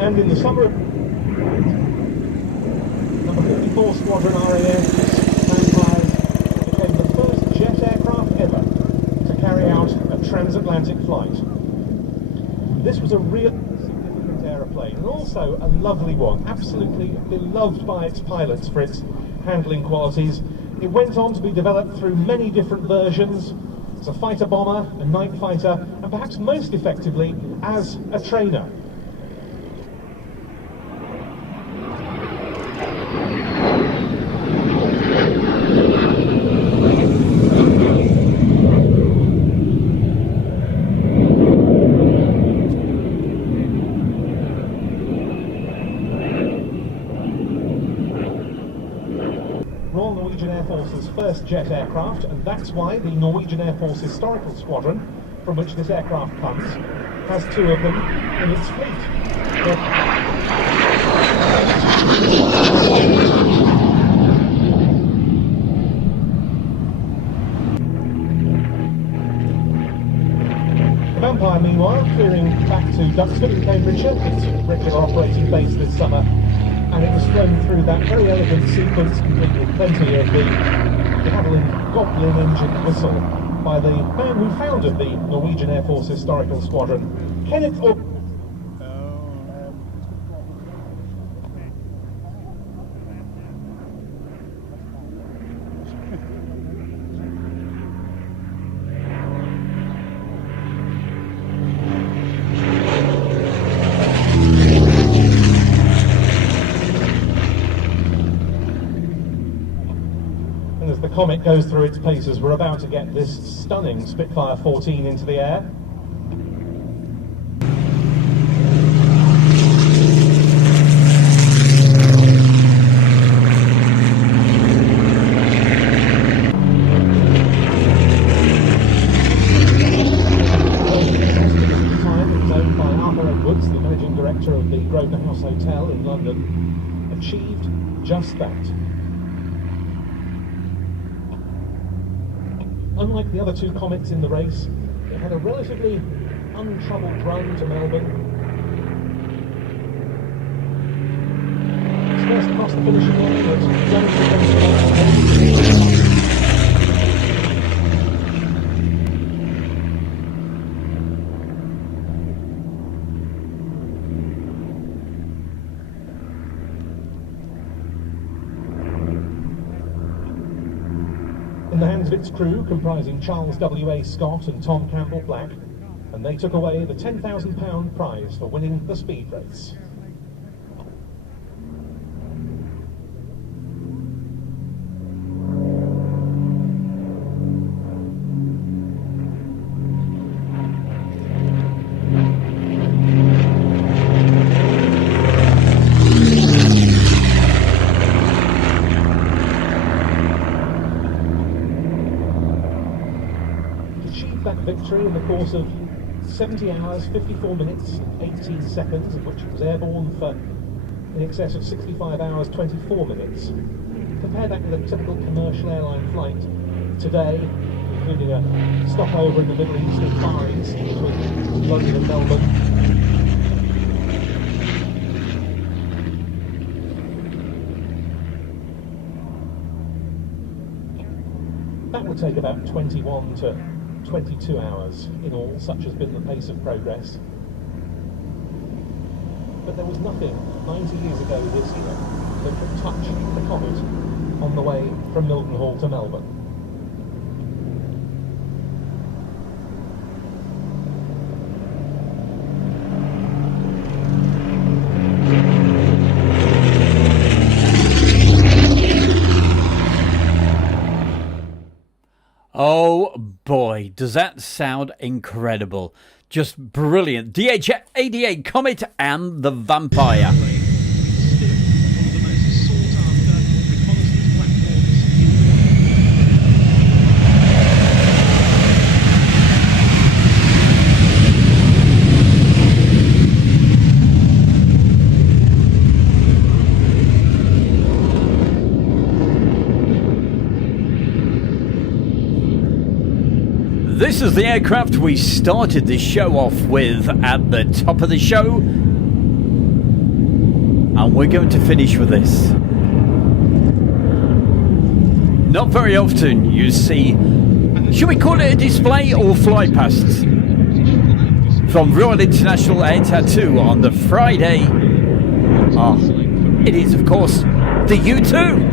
And in the summer of number 44 Squadron RAF, Vampires became the first jet aircraft ever to carry out a transatlantic flight. This was a real significant aeroplane, and also a lovely one, absolutely beloved by its pilots for its handling qualities. It went on to be developed through many different versions as a fighter bomber, a night fighter, and perhaps most effectively as a trainer. Air Force's first jet aircraft, and that's why the Norwegian Air Force Historical Squadron, from which this aircraft comes, has two of them in its fleet. The Vampire, meanwhile, clearing back to Duxford in Cambridgeshire, its regular operating base this summer, and it was flown through that very elegant sequence, complete with plenty of the de Havilland Goblin engine whistle, by the man who founded the Norwegian Air Force Historical Squadron, Kenneth The Comet goes through its paces. We're about to get this stunning Spitfire 14 into the air. It's owned by Arthur Edwards, the managing director of the Grosvenor House Hotel in London, achieved just that. Unlike the other two Comets in the race, it had a relatively untroubled run to Melbourne. It's first across the finishing line, but in the hands of its crew, comprising Charles W.A. Scott and Tom Campbell Black, and they took away the £10,000 prize for winning the speed race. Victory in the course of 70 hours, 54 minutes, 18 seconds, of which it was airborne for in excess of 65 hours, 24 minutes. Compare that with a typical commercial airline flight today, including a stopover in the Middle East and Far East between London and Melbourne. That would take about 21 to 22 hours in all, such has been the pace of progress. But there was nothing 90 years ago this year that could touch the comet on the way from Mildenhall to Melbourne. Oh boy, does that sound incredible. Just brilliant. DH-88 Comet and the Vampire. This is the aircraft we started this show off with at the top of the show, and we're going to finish with this. Not very often you see, should we call it a display or fly pasts, from Royal International Air Tattoo on the Friday. It is of course the U2.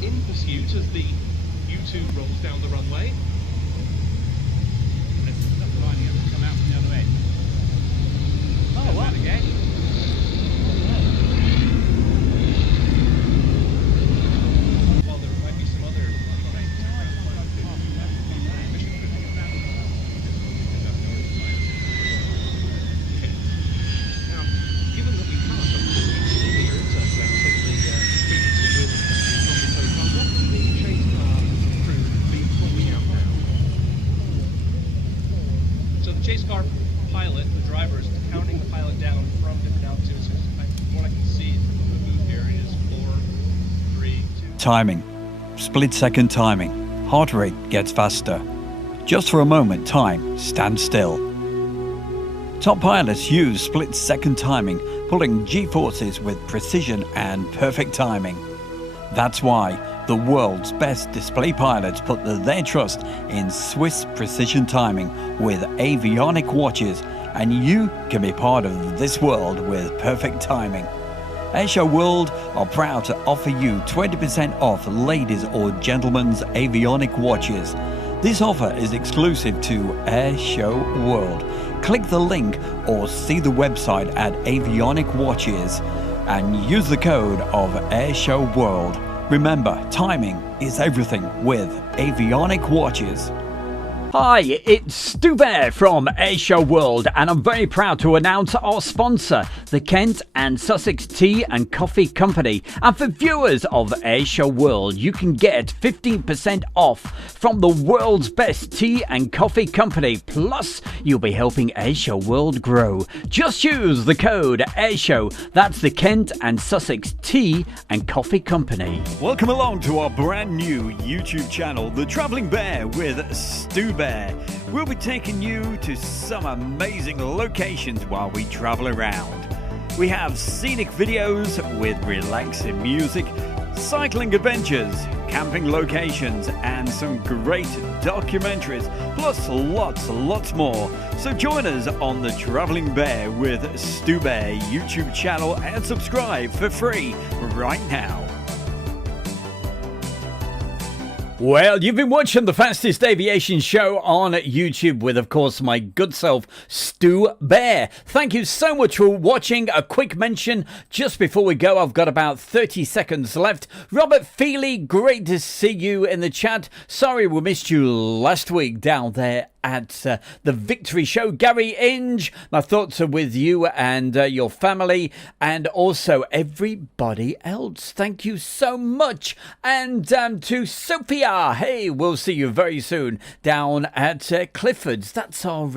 In pursuit as the U2 rolls down the runway. That's lining up to come out from the other end. Oh, what? Again. Well, there might be some other Now, given that we can't see here in terms of the frequency with the chase car crew be pulling out now? So the chase car pilot, the driver, is counting the pilot down from different altitudes. What I can see from the booth here is 4, 3, 2. Timing. Split second timing. Heart rate gets faster. Just for a moment, time stands still. Top pilots use split second timing, pulling G-forces with precision and perfect timing. That's why the world's best display pilots put their trust in Swiss precision timing with avionic watches, and you can be part of this world with perfect timing. Airshow World are proud to offer you 20% off ladies' or gentlemen's avionic watches. This offer is exclusive to Airshow World. Click the link or see the website at Avionic Watches and use the code of Airshow World. Remember, timing is everything with Avionic Watches. Hi, it's Stu Bear from Airshow World, and I'm very proud to announce our sponsor, the Kent and Sussex Tea and Coffee Company. And for viewers of Airshow World, you can get 15% off from the world's best tea and coffee company. Plus, you'll be helping Airshow World grow. Just use the code Airshow. That's the Kent and Sussex Tea and Coffee Company. Welcome along to our brand new YouTube channel, The Travelling Bear with Stu Bear. We'll be taking you to some amazing locations while we travel around. We have scenic videos with relaxing music, cycling adventures, camping locations, and some great documentaries, plus lots more. So join us on the Travelling Bear with Stu Bear YouTube channel and subscribe for free right now. Well, you've been watching the fastest aviation show on YouTube with, of course, my good self, Stu Bear. Thank you so much for watching. A quick mention just before we go. I've got about 30 seconds left. Robert Feely, great to see you in the chat. Sorry we missed you last week down there at the Victory Show. Gary Inge, my thoughts are with you and your family, and also everybody else. Thank you so much. And to Sophia, hey, we'll see you very soon down at Clifford's. That's our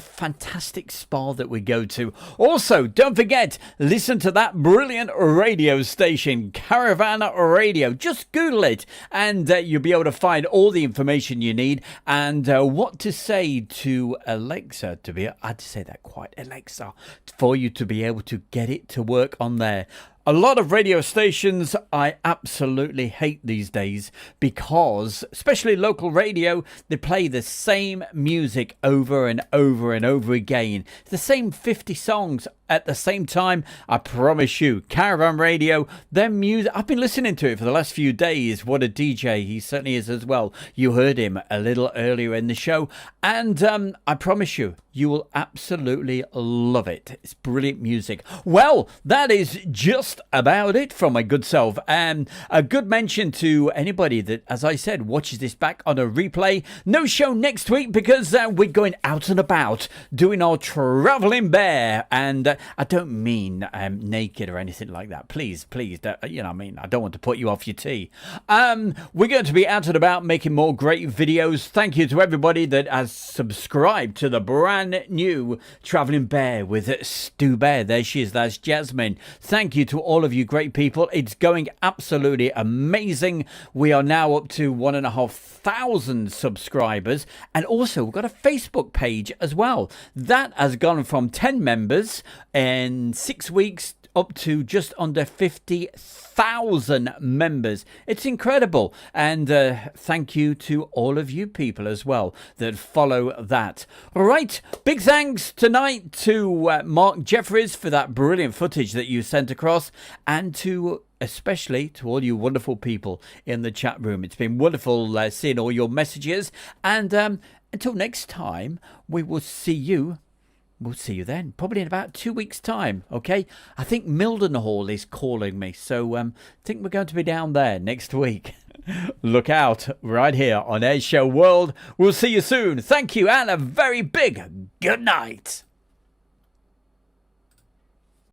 fantastic spa that we go to. Also, don't forget, listen to that brilliant radio station, Caravan Radio. Just Google it, and you'll be able to find all the information you need and what to say to Alexa I had to say that quite, Alexa, for you to be able to get it to work on there. A lot of radio stations I absolutely hate these days because, especially local radio, they play the same music over and over and over again. The same 50 songs at the same time. I promise you, Caravan Radio, their music, I've been listening to it for the last few days. What a DJ he certainly is as well. You heard him a little earlier in the show, and I promise you, you will absolutely love it. It's brilliant music. Well, that is just about it from my good self. And a good mention to anybody that, as I said, watches this back on a replay. No show next week because we're going out and about doing our Travelling Bear. And I don't mean naked or anything like that. Please, you know what I mean? I don't want to put you off your tea. We're going to be out and about making more great videos. Thank you to everybody that has subscribed to the brand new Travelling Bear with Stu Bear. There she is, that's Jasmine. Thank you to all of you great people. It's going absolutely amazing. We are now up to 1,500 subscribers, and also we've got a Facebook page as well. That has gone from 10 members in 6 weeks up to just under 50,000 members. It's incredible. And thank you to all of you people as well that follow that. All right. Big thanks tonight to Mark Jeffries for that brilliant footage that you sent across, and to especially to all you wonderful people in the chat room. It's been wonderful seeing all your messages. And until next time, we will see you. We'll see you then, probably in about 2 weeks' time, okay? I think Mildenhall is calling me, so I think we're going to be down there next week. Look out, right here on Airshow World. We'll see you soon. Thank you, and a very big good night.